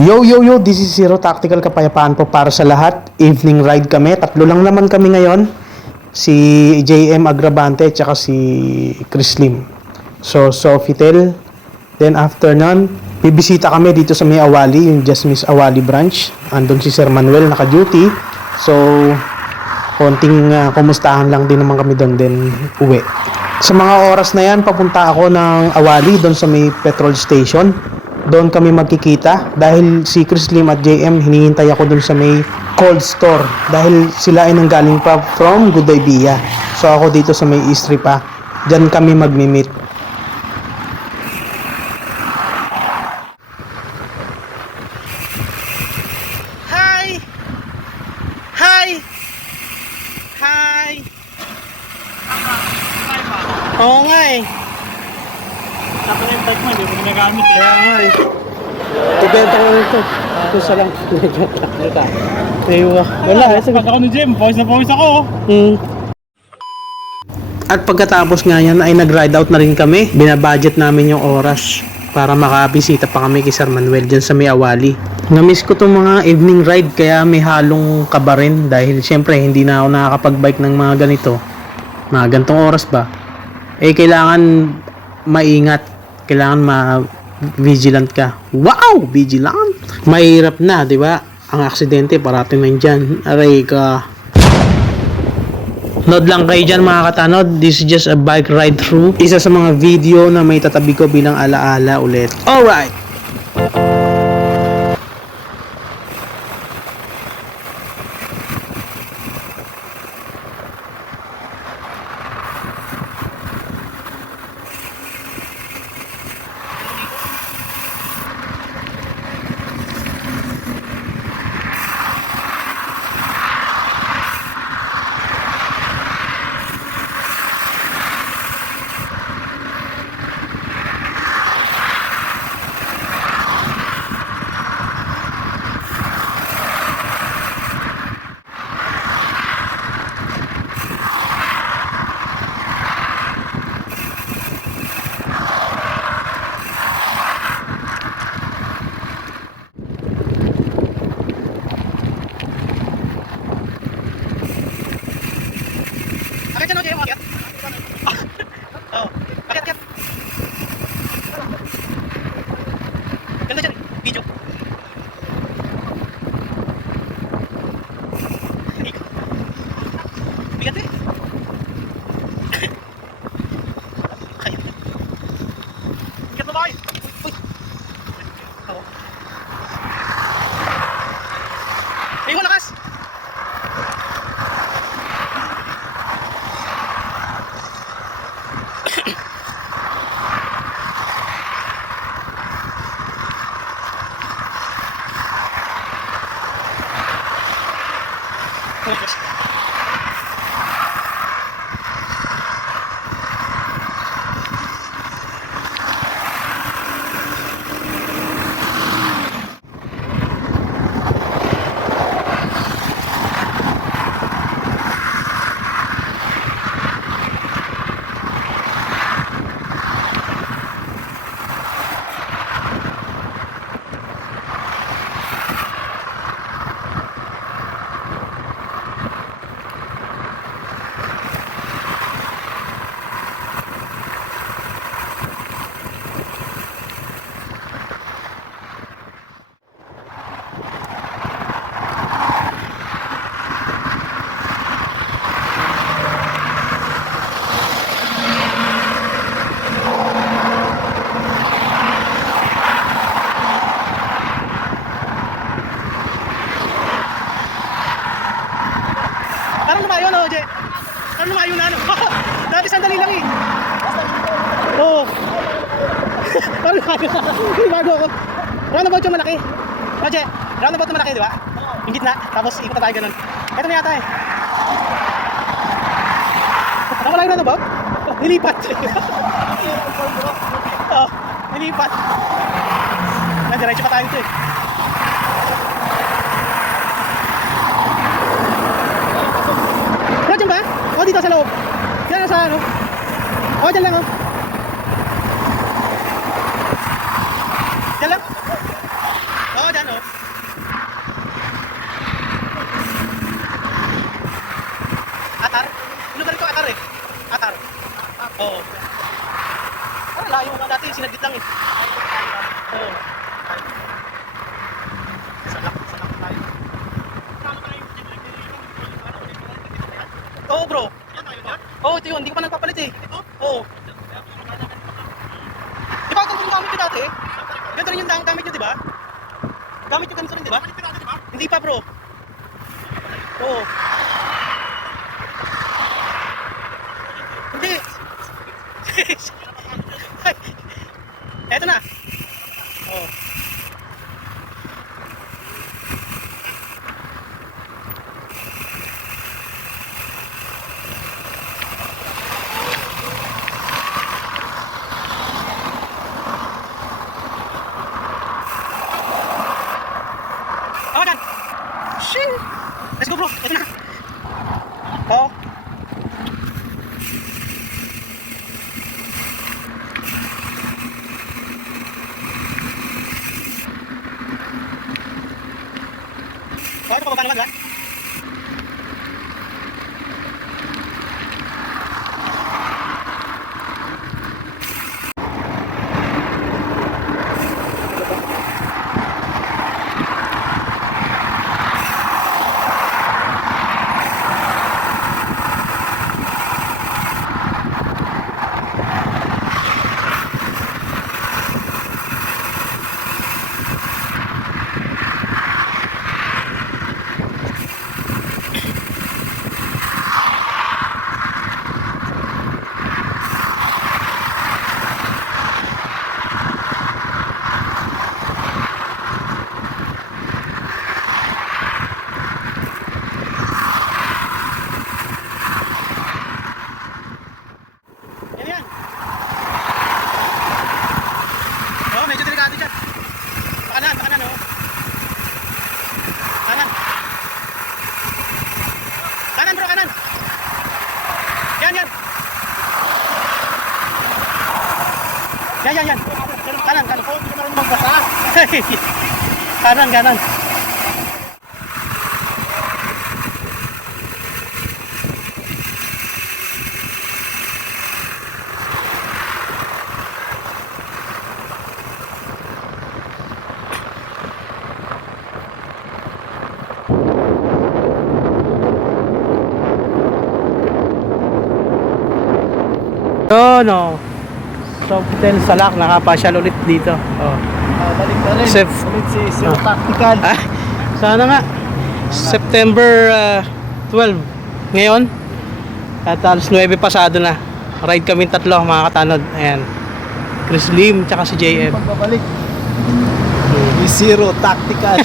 Yo, yo, yo, this is Zero Tactical Kapayapaan po para sa lahat. Evening ride kami. Tatlo lang naman kami ngayon. Si JM Agravante at saka si Chris Lim. So, Sofitel. Then after nun, bibisita kami dito sa may Awali, yung Just Miss Awali branch. Andun si Sir Manuel naka-duty. So, konting kumustahan lang din naman kami doon, then uwi. Sa mga oras na yan, papunta ako ng Awali, doon sa may petrol station. Doon kami magkikita dahil si Chris Lim at JM hinihintay ako doon sa may cold store dahil sila ay nanggaling pa from Good Idea. So ako dito sa may Eastry pa. Diyan kami magmi-meet. Hi! Hi! Hi! Oo nga eh. Tapos yung bike mo, hindi mo ginagamit. Kaya nga eh. Ibenta ko ito. Kusa lang. Wala. Pag ako ni Jim, pawis na pawis ako. At pagkatapos nga yan ay nag-ride out na rin kami. Binabudget namin yung oras para makabisita pa kami kay Sir Manuel dyan sa may Awali. Namiss ko tong mga evening ride kaya may halong kaba rin dahil syempre hindi na ako nakakapag-bike ng mga ganito. Mga gantong oras ba? Eh kailangan maingat. Kailangan ma-vigilant ka. Wow! Vigilant! Mahirap na, di ba? Ang aksidente, parating nandyan. Aray ka. Nod lang kayo dyan mga katanod. This is just a bike ride through. Isa sa mga video na may tatabi ko bilang alaala ulit. Alright! Akit yan o, JM, akit. Oo, akit, akit. Ganda dyan, video. Bigat eh. Kaya. Bigat na tayo. Uy. Oo. Ay, malakas. Parang lumayo no, Je? Parang lumayo na ano? Dati sandali lang eh. Oo. Parang lumayo na. Bago ako. Roundabout yung malaki. O, Je? Roundabout yung malaki, di ba? Yung gitna. Tapos ikot na tayo ganun. Ito na yata eh. Nakawala yung roundabout? Nilipat. Oo. Nilipat. Diretso pa tayo ito eh. Bro, dyan ba? O, dito sa loob. Yan sa ano. O, dyan lang o. Dyan lang. O, dyan o. Parang layo nga dati, sinaglit lang eh. Oo. Salak tayo. Oo bro. Yan tayo dyan. Oo, ito yun. Hindi ko pa nagpapalit eh. Oo. Di ba ganito yung gamit nyo dati? Ganito rin yung gamit nyo, di ba? Gamit nyo ganito rin, di ba? Hindi pa bro. Oo. Hindi. Ay. Eto na. Oo. Awakan! Shit! Let's go bro! Ito na! Oo. Oh, ito pababa naman ba? Yan yan. Oh, medyo delikado dyan. Pakanan oh. Kanan. Kanan bro, kanan. Yan. Yan. Kanan. Kanan. So, no. Softel Salak, nakapasyal ulit dito. Oh. Balik na rin. Ulit si Zero Tactical. Ah, sana nga. September 12 ngayon. At alas 9 pasado na. Ride kami tatlo mga katanod. Ayan. Chris Lim tsaka si JM. Pagbabalik. Ni Zero Tactical.